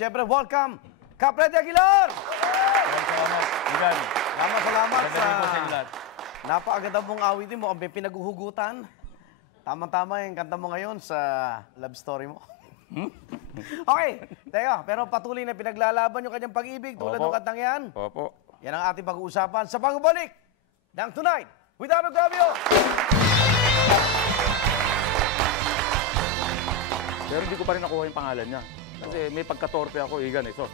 Siyempre, welcome, Kapre Aguilar! Salamat. Igan. Salamat Ganda rin po sa inyo lahat. napakaganda mong awitin mo. Ang pinaghuhugutan. Tama-tama yung kanta mo ngayon sa love story mo. Okay, teka, pero patuloy na pinaglalaban yung kanyang pag-ibig tulad ng kantang yan. Opo. Yan ang ating pag-uusapan sa pagbalik ng Tonight with Arnold Gavio. Pero hindi ko pa rin nakuha yung pangalan niya. Kasi may pagkatorpe ako, Igan. So,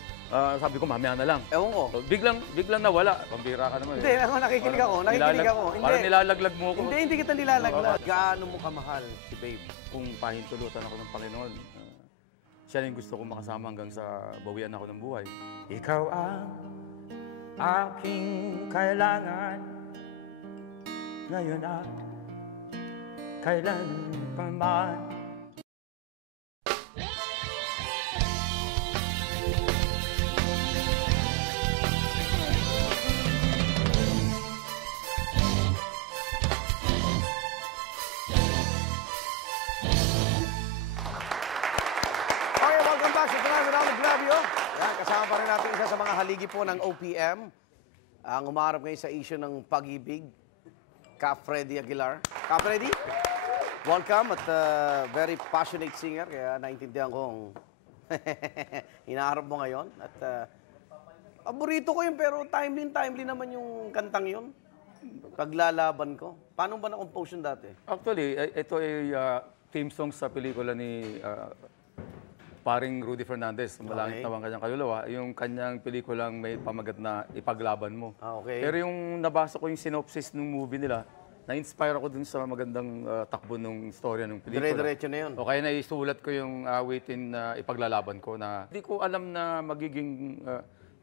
sabi ko, mamaya na lang. Ewan ko. So, biglang nawala. Pambira ka naman. Hindi, ako nakikinig ako. Parang nilalaglag mo ako. Hindi kita nilalaglag. Gaano mo kamahal si Babe? Kung pahintulutan ako ng Panginoon, siya rin gusto kong makasama hanggang sa bawian ako ng buhay. Ikaw ang aking kailangan ngayon at kailan pa man. Okay, welcome back sa Tonight with Arnold Gavio. Yan, kasama pa rin natin isa sa mga haligi po ng OPM. Ang umaharap ngayon sa issue ng pag-ibig, Freddy Aguilar. Freddy, welcome at very passionate singer. Kaya naintindihan ko ang hinaharap mo ngayon. At paborito ko yun, pero timely naman yung kantang yun. Paglalaban ko. Paano ba na-compose yun dati? Actually, ito ay theme song sa pelikula ni paring Rudy Fernandez, Malangit Nawang Kanyang Kaluluwa, yung kanyang pelikulang may pamagat na Ipaglaban Mo. Okay. Pero yung nabasa ko yung synopsis ng movie nila, na-inspire ako dun sa magandang takbo ng storya ng pelikula. Dire-diretso na yun. O kaya naisulat ko yung awitin na Ipaglalaban Ko na hindi ko alam na magiging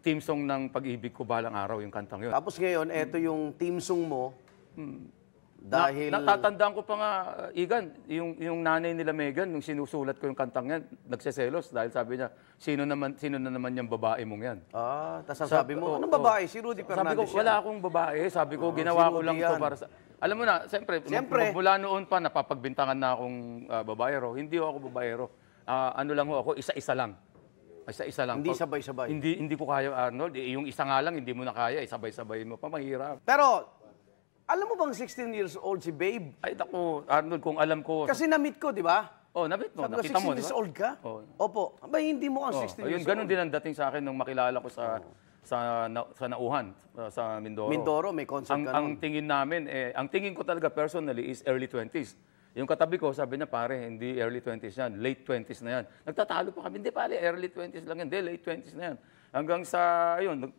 theme song ng pag-ibig ko balang araw yung kantang yun. Tapos ngayon, eto yung team song mo. Dahil... Natatandaan ko pa nga, Igan, yung nanay nila Megan, nung sinusulat ko yung kantang yan, nagseselos dahil sabi niya, sino na naman yung babae mong yan? Tapos sabi mo, anong babae? Si Rudy Fernandez. Sabi ko, wala akong babae. Sabi ko, ginawa ko lang ito para sa... Alam mo na, siyempre, mula noon pa, napapagbintangan na akong babaero. Hindi ako babaero. Ano lang ako, isa-isa lang. Isa-isa lang. Hindi sabay-sabay. Hindi ko kaya, Arnold. Yung isa nga lang, hindi mo na kaya. Sabay-sabay mo pa, mahirap. Pero, alam mo bang 16 years old si Babe? Ay, naku, Arnold, kung alam ko... Kasi na-meet ko, di ba? Oh, na-meet mo. Sabi ko, Nakita 16 mo, di years ba? old ka? Oh. Opo. Abay, hindi mo kang 16 years Ganun old. din ang dating sa akin nung makilala ko sa Nauhan, sa Mindoro. Mindoro, may concert ka Ang tingin namin, ang tingin ko talaga personally is early 20s. Yung katabi ko, sabi niya, pare, hindi early 20s yan, late 20s na yan. Nagtatalo pa kami, hindi pare, early 20s lang yan, hindi, late 20s na yan. Hanggang sa, ayun,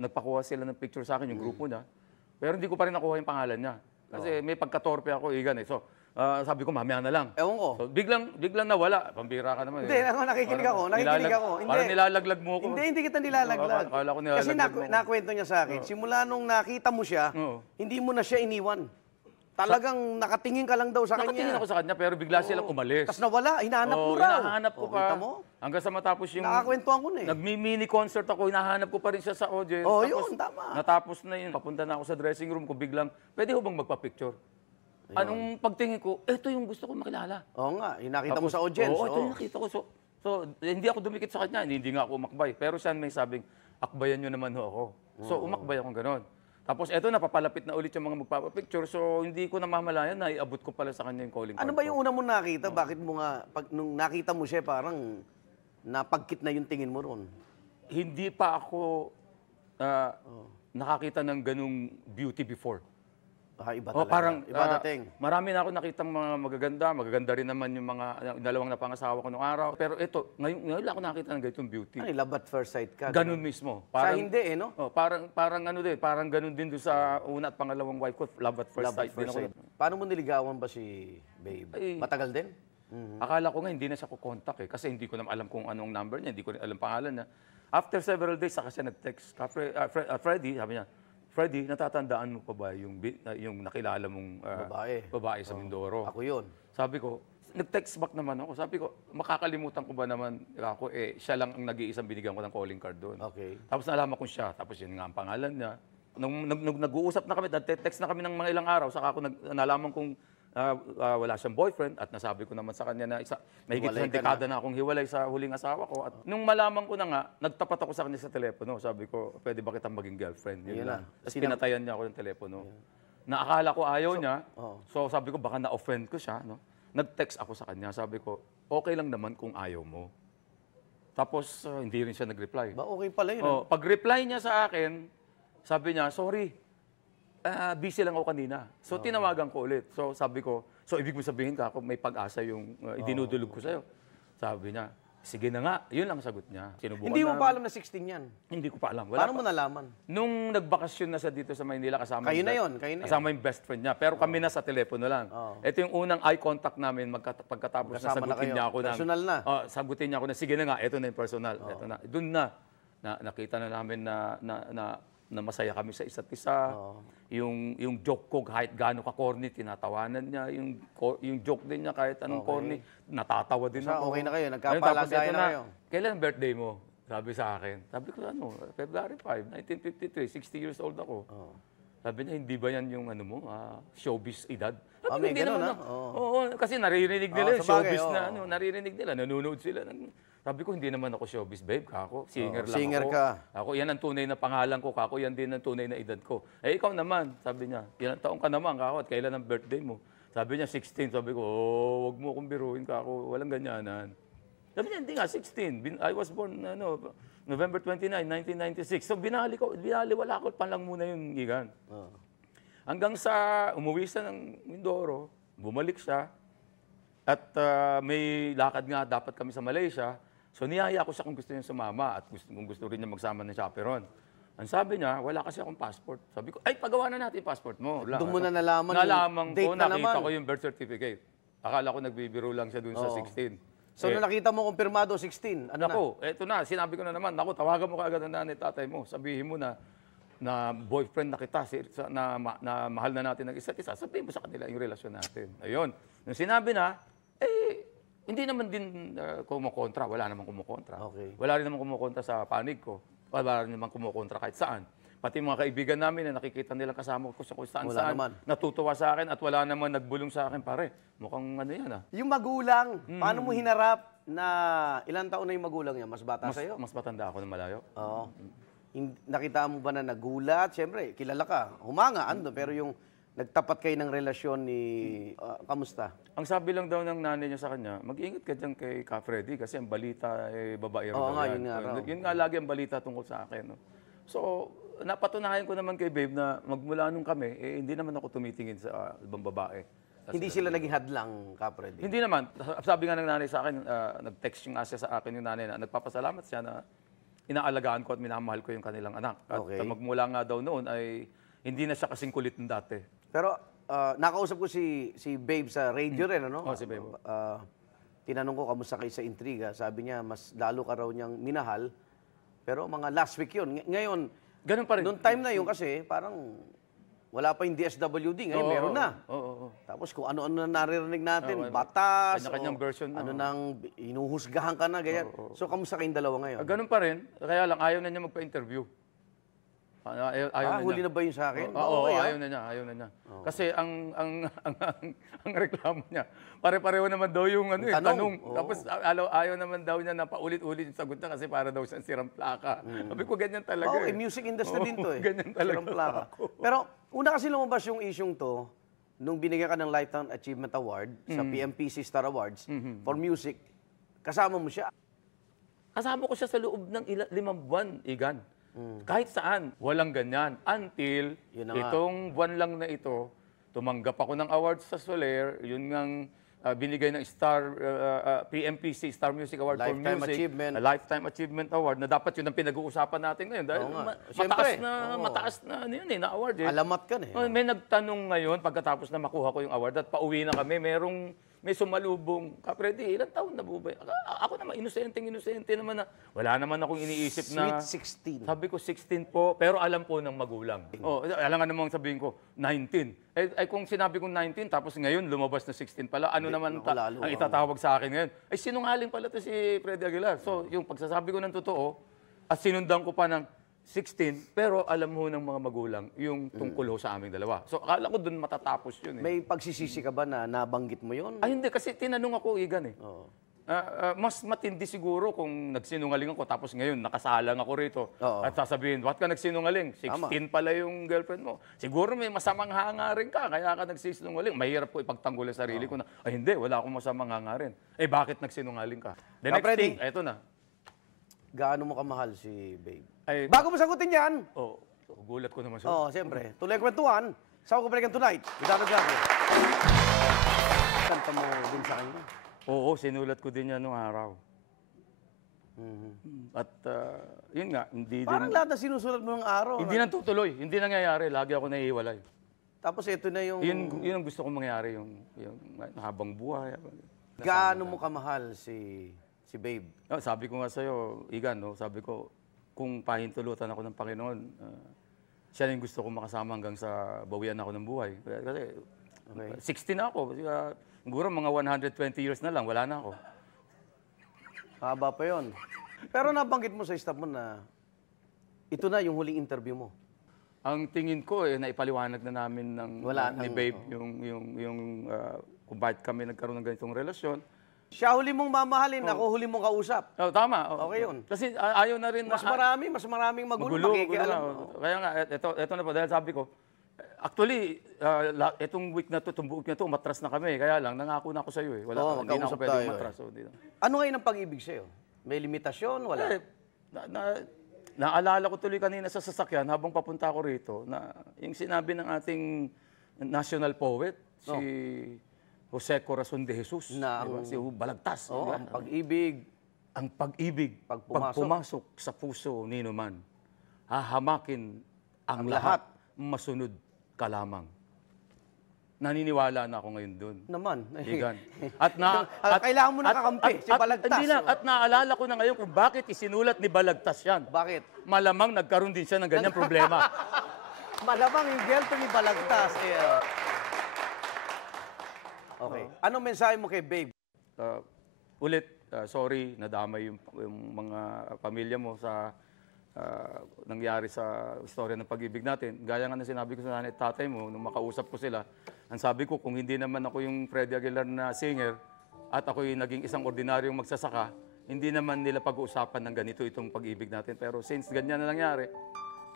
nagpakuha sila ng picture sa akin, yung grupo niya. Pero hindi ko pa rin nakuha yung pangalan niya. Kasi may pagkatorpe ako, Igan. So, sabi ko, mamaya na lang. Ewan ko. So, biglang nawala. Pambira ka naman. Hindi, ako nakikinig ako. Hindi. Parang nilalaglag mo ako. Hindi kita nilalaglag. Akala ko nilalaglag Kasi mo ako. nakwento niya sa akin, simula nung nakita mo siya, hindi mo na siya iniwan. Talagang nakatingin ka lang daw sa kanya. Nakatingin ako sa kanya, pero bigla silang umalis. Tapos nawala, hinahanap mo raw. Hinahanap ko pa. Kita mo? Hanggang sa matapos yung... Nakakwentuhan ko na eh. Nag-mini concert ako, hinahanap ko pa rin siya sa audience. Oh, Tapos, yun, tama. Natapos na yun. Papunta na ako sa dressing room ko, biglang, pwede ho bang magpa-picture? Anong pagtingin ko, ito yung gusto ko makilala. Oo nga, nakita mo sa audience. Oo, ito yung nakita ko. So, hindi ako dumikit sa kanya, hindi nga ako umakbay. Pero siya may sabing, akbayan nyo naman ho ako. So, umakbay akong ganon. Tapos eto na, papalapit na ulit yung mga magpapapicture. So, hindi ko namamalayan na iabot ko pala sa kanya yung calling card. Ano ba yung una mo nakita? Bakit mo nga, nung nakita mo siya, parang napagkit na yung tingin mo ron? Hindi pa ako nakakita ng ganung beauty before. Iba talaga. Parang, iba dating. Marami na ako nakitang mga magaganda rin naman yung mga dalawang napangasawa ko nung araw. Pero ito, ngayon lang ako nakita ng ganitong beauty. Ano, love at first sight ka? Ganun mismo. Sa hindi no? Parang ganun din doon sa una at pangalawang wife ko, love at first sight din ako. Paano mo niligawan ba si Babe? Matagal din? Akala ko nga hindi na siya kukontak kasi hindi ko naman alam kung anong number niya, hindi ko rin alam pangalan niya. After several days, saka siya nag-text. Freddy, sabi niya, Freddy, natatandaan mo pa ba yung nakilala mong babae sa Mindoro? Ako yun. Sabi ko, nag-text back naman ako. Sabi ko, makakalimutan ko ba naman ako, siya lang ang nag-iisang binigyan ko ng calling card doon. Okay. Tapos nalaman ko siya, tapos yun nga ang pangalan niya. Nung nag-uusap na kami, nag-text na kami ng mga ilang araw, saka ako nalaman kong wala siyang boyfriend at nasabi ko naman sa kanya na mahigit Hiwalay isang ka dekada na akong hiwalay sa huling asawa ko. At nung malaman ko na nga, nagtapat ako sa kanya sa telepono. Sabi ko, pwede ba kitang maging girlfriend? Yun Yun lang. na. Tapos pinatayan niya ako ng telepono. Naakala ko ayaw niya. oo. So sabi ko, baka na-offend ko siya. No? Nag-text ako sa kanya. Sabi ko, okay lang naman kung ayaw mo. Tapos hindi rin siya nag-reply. Ba, okay pala yun. Pag-reply niya sa akin, sabi niya, sorry, busy lang ako kanina. So, tinawagan ko ulit. So, sabi ko, so, ibig mo sabihin ka, kung may pag-asa yung idinudulog ko sa'yo. Sabi niya, sige na nga. Yun lang sagot niya. Sinubukan Hindi mo namin. pa alam na 16 yan. Hindi ko pa alam. Wala Paano pa. mo nalaman? Nung nagbakasyon na siya dito sa Maynila, kasama Kayo yung na best- yun, kayo na yun. Kasama yung best friend niya. Pero kami na sa telepono lang. Ito yung unang eye contact namin pagkatapos na Kasama na sagutin kayo. niya ako. Personal na. Sagutin niya ako na, sige na nga, ito na yung personal. Ito na. Doon na, nakita na namin na masaya kami sa isa't isa. Yung joke ko, kahit gaano ka-corny, tinatawanan niya. Yung joke din niya, kahit anong corny, natatawa din Basta ako. okay na kayo, Ayun, tapos nagkapalagayan eto na kayo. Kailan ang birthday mo? Sabi sa akin. Sabi ko, February 5, 1953, 60 years old ako. Sabi niya, hindi ba yan yung showbiz edad? Sabi ko, may hindi ganun, naman. Oo, kasi naririnig nila yung sa bagay, showbiz na, oo. naririnig nila, nanonood sila. Sabi ko, hindi naman ako showbiz, babe. Kako, singer lang singer ako. ka. Ako, yan ang tunay na pangalan ko. Kako, yan din ang tunay na edad ko. Eh, ikaw naman, sabi niya, ilang taong ka naman, Kako, at kailan ang birthday mo? Sabi niya, 16. Sabi ko, wag mo akong biruin, Kako, walang ganyanan. Sabi niya, hindi nga, 16. I was born, November 29, 1996. So, binaliwala ko pa lang muna yung gigan. Hanggang sa umuwi siya ng Mindoro, bumalik siya, at may lakad nga dapat kami sa Malaysia. So niyaya ko siya kung gusto niya sumama at kung gusto rin niya magsama ng chaperon. Ang sabi niya, wala kasi akong passport. Sabi ko, ay, pagawa na natin yung passport mo. Doon mo na nalaman Nalaman date ko, na nakita naman. ko yung birth certificate. Akala ko nagbibiro lang siya dun sa 16. So, nung nakita mo kumpirmado 16, ano na? Naku, eto na, sinabi ko na naman, naku, tawagan mo kaagad ang nanay tatay mo. Sabihin mo na boyfriend na kita, na mahal na natin ng isa't isa. Sabihin mo sa kanila yung relasyon natin. Ayun. Nung sinabi na, hindi naman din kumukontra. Wala namang kumukontra. Okay. Wala rin namang kumukontra sa panig ko. Wala rin namang kumukontra kahit saan. Pati mga kaibigan namin na nakikita nila kasama ko sa kung saan-saan, naman. natutuwa sa akin at wala naman nagbulong sa akin, pare. Mukhang ano yan Yung magulang, paano mo hinarap na ilang taon na yung magulang niya? Mas bata sa'yo? Mas matanda ako ng malayo. Oo. Nakita mo ba na nagulat? Siyempre, kilala ka. Humanga, pero yung nagtapat kayo ng relasyon ni... kamusta? Ang sabi lang daw ng nanay niya sa kanya, mag-ingat ka dyan kay Ka Freddy kasi ang balita babae Oo nga, yun nga raw. Yun nga lagi ang balita tungkol sa akin. No? So, napatunayan ko naman kay Babe na magmula nung kami, hindi naman ako tumitingin sa ibang babae. Hindi sila naging hadlang, Kapred. Hindi naman. Sabi nga ng nanay sa akin, nag-text yung asa sa akin yung nanay na nagpapasalamat siya na inaalagaan ko at minamahal ko yung kanilang anak. At Okay. magmula nga daw noon ay hindi na siya kasing kulit ng dati. Pero nakausap ko si Babe sa radio rin, ano? Oo, si Babe. Tinanong ko kamusta kayo sa intriga. Sabi niya, mas lalo ka raw niyang minahal. Pero mga last week yun. Ngayon, Ganun pa rin. noong time na yun kasi, parang wala pa yung DSWD. Ngayon, meron na. Oo. Tapos kung ano-ano na naririnig natin, Oo, batas, kanya-kanyang version na. ano nang inuhusgahan ka na, ganyan. So, kamusta kayong dalawa ngayon? Ganun pa rin. Kaya lang, ayaw na niya magpa-interview. Ayaw na huli niya. na ba yun sa akin? Oo, Okay, ayaw na niya, ayaw na niya. Kasi ang reklamo niya, pare-pareho naman daw yung tanong. Oo. Tapos ayaw naman daw niya na paulit-ulit yung sagot niya kasi para daw siyang sirang plaka. Sabi ko, ganyan talaga Oo, music industry din to eh. Ganyan talaga Sirang plaka. Pero una kasi lumabas yung isyong to, nung binigyan ka ng Lifetime Achievement Award sa PMPC Star Awards for music, kasama mo siya. Kasama ko siya sa loob ng 5 buwan, Igan. Kahit saan, walang ganyan. Until Yun na nga. itong buwan lang na ito, tumanggap ako ng awards sa Soler, yun ngang binigay ng PMPC, Star Music Award for Lifetime Music. Achievement. A Lifetime Achievement Award, na dapat yun ang pinag-uusapan natin ngayon. Dahil Oo nga. mataas Siyempre. Oo. mataas na ano yun na award eh. Alamat ka na eh. May nagtanong ngayon, pagkatapos na makuha ko yung award at pauwi na kami, may sumalubong, Kapredi, ilang taon na po ba? Ako naman, inosente naman na, wala naman akong iniisip na... Sweet 16. Sabi ko, 16 po, pero alam po ng magulang. Alam nga namang sabihin ko, 19. Ay kung sinabi kong 19, tapos ngayon lumabas na 16 pala, ano naman naku, lalo, ang itatawag sa akin ngayon? Ay sinungaling pala to si Freddy Aguilar. So yung pagsasabi ko ng totoo, at sinundan ko pa ng, 16, pero alam ho ng mga magulang yung tungkol ho sa aming dalawa. So akala ko doon matatapos yun eh. May pagsisisi ka ba na nabanggit mo yun? Ay hindi, kasi tinanong ako, Igan eh. Oo. Mas matindi siguro kung nagsinungaling ako tapos ngayon nakasalang ako rito Oo. at sasabihin, what ka nagsinungaling? 16 pala yung girlfriend mo. Siguro may masamang hangarin ka, kaya ka nagsisinungaling. Mahirap ko ipagtanggol ang sarili ko na, ay hindi, wala akong masamang hangarin. Eh bakit nagsinungaling ka? The next Freddy. thing, eto na. Gaano mo kamahal si babe? Ay, Bago mo sagutin yan, gulat ko naman siya. siyempre, tuloy ang kwentuhan. Saan ko balikan tonight? Idano Grabe. Kanta mo din sa kanya. Oo, sinulat ko din yan nung araw. At yun nga, hindi Parang din, lahat na sinusulat mo ng araw. hindi natutuloy, hindi nangyayari. Lagi ako naiiwalay. Tapos ito na yung... Yun ang gusto kong mangyari, yung habang buhay. Gaano mo kamahal si babe? Sabi ko nga sa'yo, Igan, no? Sabi ko, kung pahintulutan ako ng Panginoon, siya na yung gusto kong makasama hanggang sa bawian ako ng buhay. Kasi 16 na ako. Siguro mga 120 years na lang, wala na ako. Haba pa yon. Pero nabanggit mo sa staff mo na ito na yung huling interview mo. Ang tingin ko, naipaliwanag na namin ni Babe kung bakit kami nagkaroon ng ganitong relasyon. Siya huli mong mamahalin, ako huli mong kausap. Tama. Okay yun. Kasi ayaw na rin. Mas maraming magulo, Magulo makikialam. na. Kaya nga, ito na po, dahil sabi ko, actually, itong week na to, itong week na to, umatras na kami. Kaya lang, nangako na ako sa'yo eh. Hindi na ako magkausap pwedeng tayo, umatras. Hindi na. Ano ngayon ang pag-ibig sa'yo? May limitasyon? Wala? Naalala ko tuloy kanina sa sasakyan habang papunta ko rito na yung sinabi ng ating national poet, si Jose Corazon de Jesus, Na diba? Si Balagtas. Oo, diba? ang pag-ibig. Ang pag-ibig, Pag pag pumasok sa puso ni man, hahamakin ang lahat, masunod ka lamang. Naniniwala na ako ngayon doon. Naman. Igan. Kailangan mo nakakampi, si Balagtas. Hindi lang, at naalala ko na ngayon kung bakit isinulat ni Balagtas yan. Bakit? Malamang nagkaroon din siya ng ganyang problema. Malamang yung girlfriend ni Balagtas. Okay. Anong mensahe mo kay babe? Sorry, nadamay yung mga pamilya mo sa nangyari sa istorya ng pag-ibig natin. Gaya nga na sinabi ko sa nanay at tatay mo, nung makausap ko sila, ang sabi ko, kung hindi naman ako yung Freddy Aguilar na singer at ako yung naging isang ordinaryong magsasaka, hindi naman nila pag-uusapan ng ganito itong pag-ibig natin. Pero since ganyan na nangyari,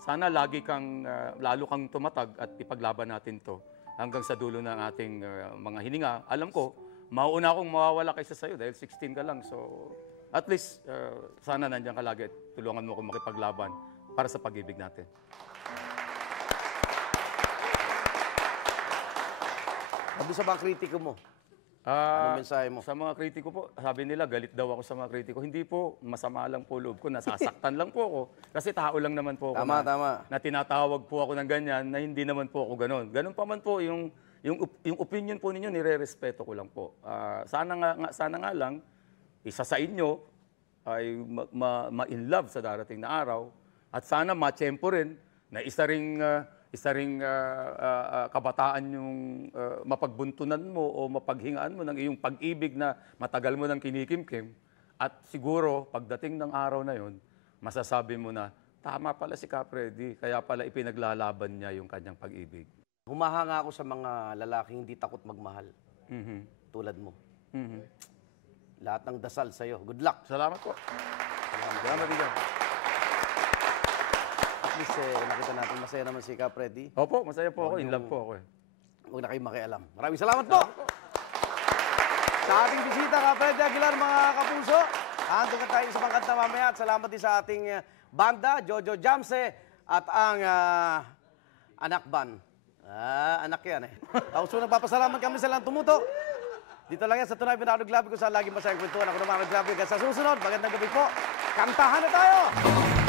sana lagi kang, lalo kang tumatag at ipaglaban natin to hanggang sa dulo ng ating mga hininga. Alam ko, mauuna akong mawawala kaysa sa'yo dahil 16 ka lang. So, at least, sana nandiyan ka lagi at tulungan mo akong makipaglaban para sa pag-ibig natin. Sabi sa mga kritiko mo, anong mensahe mo? Sa mga kritiko po, sabi nila, galit daw ako sa mga kritiko. Hindi po, masama lang po loob ko, nasasaktan lang po ako. Kasi tao lang naman po ako Tama. na tinatawag po ako ng ganyan, na hindi naman po ako ganon. Ganon pa man po, yung opinion po ninyo, nire-respeto ko lang po. Sana nga lang, isa sa inyo ay ma-in love sa darating na araw at sana ma-tiyempo rin na isa ring kabataan yung mapagbuntunan mo o mapaghingaan mo ng iyong pag-ibig na matagal mo nang kinikimkim at siguro pagdating ng araw na yon masasabi mo na tama pala si Freddy, kaya pala ipinaglalaban niya yung kanyang pag-ibig. Humahanga ako sa mga lalaking hindi takot magmahal. Tulad mo. Lahat ng dasal sa'yo. Good luck. Salamat po. Salamat din. At least, nakita natin masaya naman si Freddy. Opo, masaya po ako. In love po ako eh. Huwag na kayong makialam. Maraming salamat po. Sa ating bisita, Freddy Aguilar, mga kapuso. Andun ka tayo sa pangkanta mamaya. At salamat din sa ating banda, Jojo Jamse, at ang anak ban. Anak yan eh. Tapos nagpapasalamat kami sa lang tumuto. Dito lang yan sa Tunay Binarog Labi kung saan laging masayang kwentuhan. Ako naman ang Labi. Hanggang sa susunod, magandang gabi po. Kantahan na tayo!